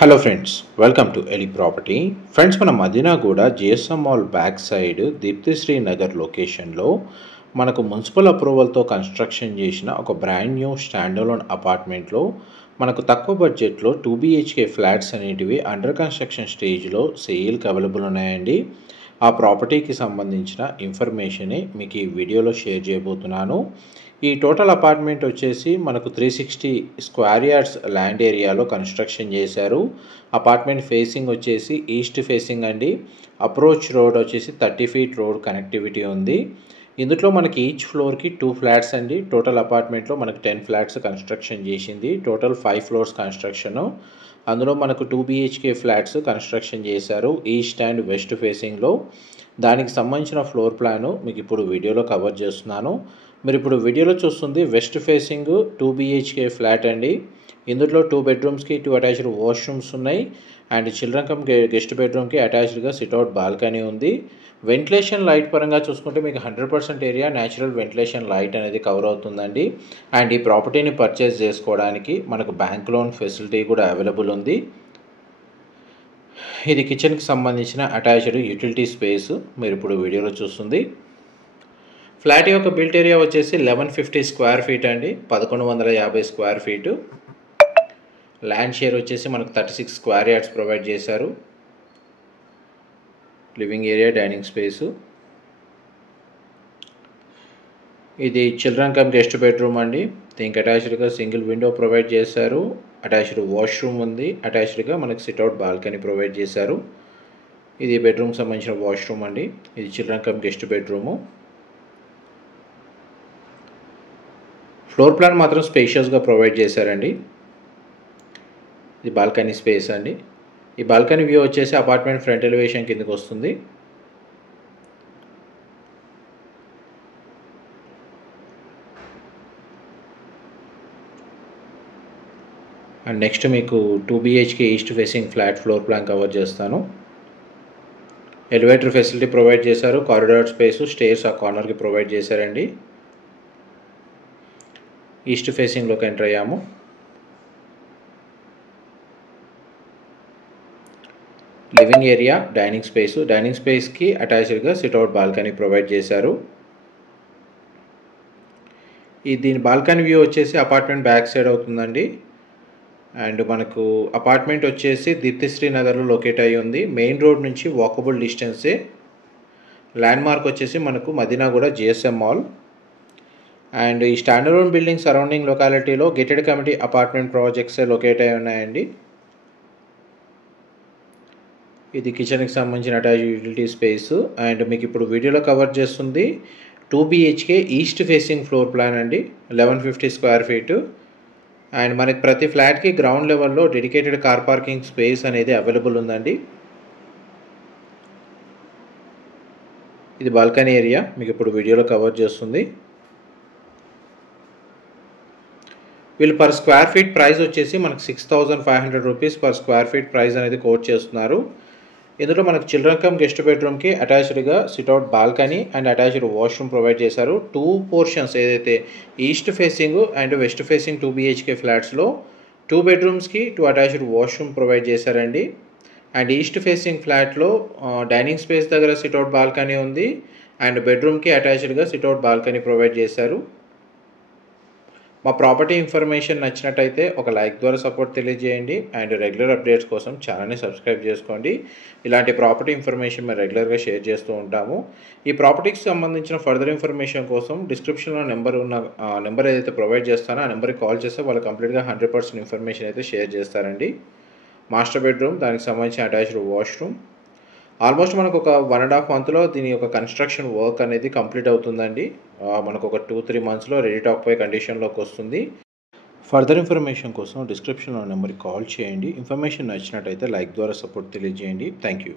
Hello friends, welcome to ఎలి property. Friends, మన Madinaguda GSM mall back side Deepthisri Nagar లొకేషన్లో మనకు మున్సిపల్ అప్రూవల్తో కన్స్ట్రక్షన్ చేసిన ఒక బ్రాండ్ న్యూ స్టాండలోన్ అపార్ట్మెంట్లో మనకు తక్కువ బడ్జెట్లో 2 BHK ఫ్లాట్స్ అనేటివి అండర్ కన్స్ట్రక్షన్ స్టేజ్లో సేల్కి అవైలబుల్ ఉన్నాయండి. ఆ ప్రాపర్టీకి సంబంధించిన ఇన్ఫర్మేషనే మీకు ఈ వీడియోలో షేర్ చేయబోతున్నాను. ఈ టోటల్ అపార్ట్మెంట్ వచ్చేసి మనకు 360 స్క్వేర్ యార్డ్స్ ల్యాండ్ ఏరియాలో కన్స్ట్రక్షన్ చేశారు. అపార్ట్మెంట్ ఫేసింగ్ వచ్చేసి ఈస్ట్ ఫేసింగ్ అండి. అప్రోచ్ రోడ్ వచ్చేసి 30 feet రోడ్ కనెక్టివిటీ ఉంది. ఇందులో మనకి ఈచ్ ఫ్లోర్కి 2 ఫ్లాట్స్ అండి. టోటల్ అపార్ట్మెంట్లో మనకు 10 ఫ్లాట్స్ కన్స్ట్రక్షన్ చేసింది. Total 5 floors construction. అందులో మనకు 2 BHK ఫ్లాట్స్ కన్స్ట్రక్షన్ చేశారు ఈస్ట్ అండ్ వెస్ట్ ఫేసింగ్లో. దానికి సంబంధించిన ఫ్లోర్ ప్లాను మీకు ఇప్పుడు వీడియోలో కవర్ చేస్తున్నాను. మీరు ఇప్పుడు వీడియోలో చూస్తుంది వెస్ట్ ఫేసింగ్ 2 BHK ఫ్లాట్ అండి. ఇందులో 2 bedrooms-కి 2 అటాచ్డ్ వాష్రూమ్స్ ఉన్నాయి. అండ్ చిల్డ్రన్ కమ్ గెస్ట్ బెడ్రూమ్కి అటాచ్డ్గా సిట్అవుట్ బాల్కనీ ఉంది. వెంటిలేషన్ లైట్ పరంగా చూసుకుంటే మీకు 100% ఏరియా న్యాచురల్ వెంటిలేషన్ లైట్ అనేది కవర్ అవుతుందండి. అండ్ ఈ ప్రాపర్టీని పర్చేస్ చేసుకోవడానికి మనకు బ్యాంక్ లోన్ ఫెసిలిటీ కూడా అవైలబుల్ ఉంది. ఇది కిచెన్కి సంబంధించిన అటాచ్డ్ యూటిలిటీ స్పేస్ మీరు ఇప్పుడు వీడియోలో చూస్తుంది. ఫ్లాట్ యొక్క బిల్ట్ ఏరియా వచ్చేసి 1150 స్క్వేర్ ఫీట్ అండి, 1150 స్క్వేర్ ఫీటు. ల్యాండ్ షేర్ వచ్చేసి మనకు 36 స్క్వేర్ యార్డ్స్ ప్రొవైడ్ చేశారు. Living area, dining space. ఇది చిల్డ్రన్ కమ్ గెస్ట్ బెడ్రూమ్ అండి. దీనికి అటాచ్డ్గా సింగిల్ విండో ప్రొవైడ్ చేశారు. అటాచ్డ్ వాష్రూమ్ ఉంది. అటాచ్డ్గా మనకు సిట్అవుట్ బాల్కనీ ప్రొవైడ్ చేశారు. ఇది బెడ్రూమ్కి సంబంధించిన వాష్రూమ్ అండి. ఇది children cum guest bedroom. Floor plan మాత్రం స్పేషియస్గా ప్రొవైడ్ చేశారండి. ఇది బాల్కనీ స్పేస్ అండి. ఈ బాల్కనీ వ్యూ వచ్చేసి అపార్ట్మెంట్ ఫ్రంట్ ఎలివేషన్ కిందకి వస్తుంది. అండ్ నెక్స్ట్ మీకు 2 BHK east facing flat floor plan cover చేస్తాను. ఎలివేటర్ ఫెసిలిటీ ప్రొవైడ్ చేశారు. కారిడార్ స్పేసు, స్టేర్స్ ఆ కార్నర్కి ప్రొవైడ్ చేశారండి. ఈస్ట్ ఫేసింగ్లోకి ఎంటర్ అయ్యాము. Living area, dining space. Dining స్పేస్కి అటాచ్డ్గా సిట్అవుట్ బాల్కనీ ప్రొవైడ్ చేశారు. దీని బాల్కనీ వ్యూ వచ్చేసి అపార్ట్మెంట్ బ్యాక్ సైడ్ అవుతుందండి. అండ్ మనకు అపార్ట్మెంట్ వచ్చేసి దీప్తిశ్రీ నగర్లో లొకేట్ అయ్యి ఉంది. మెయిన్ రోడ్ నుంచి వాకబుల్ డిస్టెన్సే. ల్యాండ్ మార్క్ వచ్చేసి మనకు మదీనాగూడ జిఎస్ఎం మాల్. అండ్ ఈ స్టాండర్డ్ బిల్డింగ్ సరౌండింగ్ లొకాలిటీలో gated community apartment projects locate అయి ఉన్నాయండి. ఇది కిచెన్కి సంబంధించిన అటాచ్ యూటిలిటీ స్పేస్. అండ్ మీకు ఇప్పుడు వీడియోలో కవర్ చేస్తుంది 2 BHK east facing floor plan అండి, 1150 స్క్వేర్ ఫీటు. అండ్ మనకి ప్రతి ఫ్లాట్కి గ్రౌండ్ లెవెల్లో డెడికేటెడ్ కార్ పార్కింగ్ స్పేస్ అనేది అవైలబుల్ ఉందండి. ఇది బాల్కనీ ఏరియా మీకు ఇప్పుడు వీడియోలో కవర్ చేస్తుంది. వీళ్ళు పర్ స్క్వేర్ ఫీట్ ప్రైస్ వచ్చేసి మనకు 6500 rupees per square feet price అనేది కోట్ చేస్తున్నారు. ఇందులో మనకు చిల్డ్రన్ కమ్ గెస్ట్ బెడ్రూమ్కి అటాచ్డ్గా sit out balcony and attached washroom provide చేశారు. 2 portions ఏదైతే east facing and west facing 2 BHK ఫ్లాట్స్లో 2 bedrooms-కి 2 అటాచ్డ్ వాష్రూమ్ ప్రొవైడ్ చేశారండి. అండ్ ఈస్ట్ ఫేసింగ్ ఫ్లాట్లో డైనింగ్ స్పేస్ దగ్గర సిట్అవుట్ బాల్కనీ ఉంది. అండ్ బెడ్రూమ్కి అటాచ్డ్గా సిట్అవుట్ బాల్కనీ ప్రొవైడ్ చేశారు. మా ప్రాపర్టీ ఇన్ఫర్మేషన్ నచ్చినట్టయితే ఒక లైక్ ద్వారా సపోర్ట్ తెలియజేయండి. అండ్ రెగ్యులర్ అప్డేట్స్ కోసం ఛానల్ని సబ్స్క్రైబ్ చేసుకోండి. ఇలాంటి ప్రాపర్టీ ఇన్ఫర్మేషన్ మేము రెగ్యులర్గా షేర్ చేస్తూ ఉంటాము. ఈ ప్రాపర్టీకి సంబంధించిన ఫర్దర్ ఇన్ఫర్మేషన్ కోసం డిస్క్రిప్షన్లో నెంబర్ ఏదైతే ప్రొవైడ్ చేస్తానో ఆ నెంబర్కి కాల్ చేస్తే వాళ్ళు కంప్లీట్గా 100% ఇన్ఫర్మేషన్ అయితే షేర్ చేస్తారండి. మాస్టర్ బెడ్రూమ్, దానికి సంబంధించిన అటాచ్డ్ వాష్రూమ్. ఆల్మోస్ట్ మనకు ఒక 1.5 monthలో దీని యొక్క కన్స్ట్రక్షన్ వర్క్ అనేది కంప్లీట్ అవుతుందండి. మనకు ఒక 2-3 monthsలో రెడీ టు ఆక్యుపై కండిషన్లోకి వస్తుంది. ఫర్దర్ ఇన్ఫర్మేషన్ కోసం డిస్క్రిప్షన్లో నెంబర్కి కాల్ చేయండి. ఇన్ఫర్మేషన్ నచ్చినట్టయితే లైక్ ద్వారా సపోర్ట్ తెలియజేయండి. Thank you.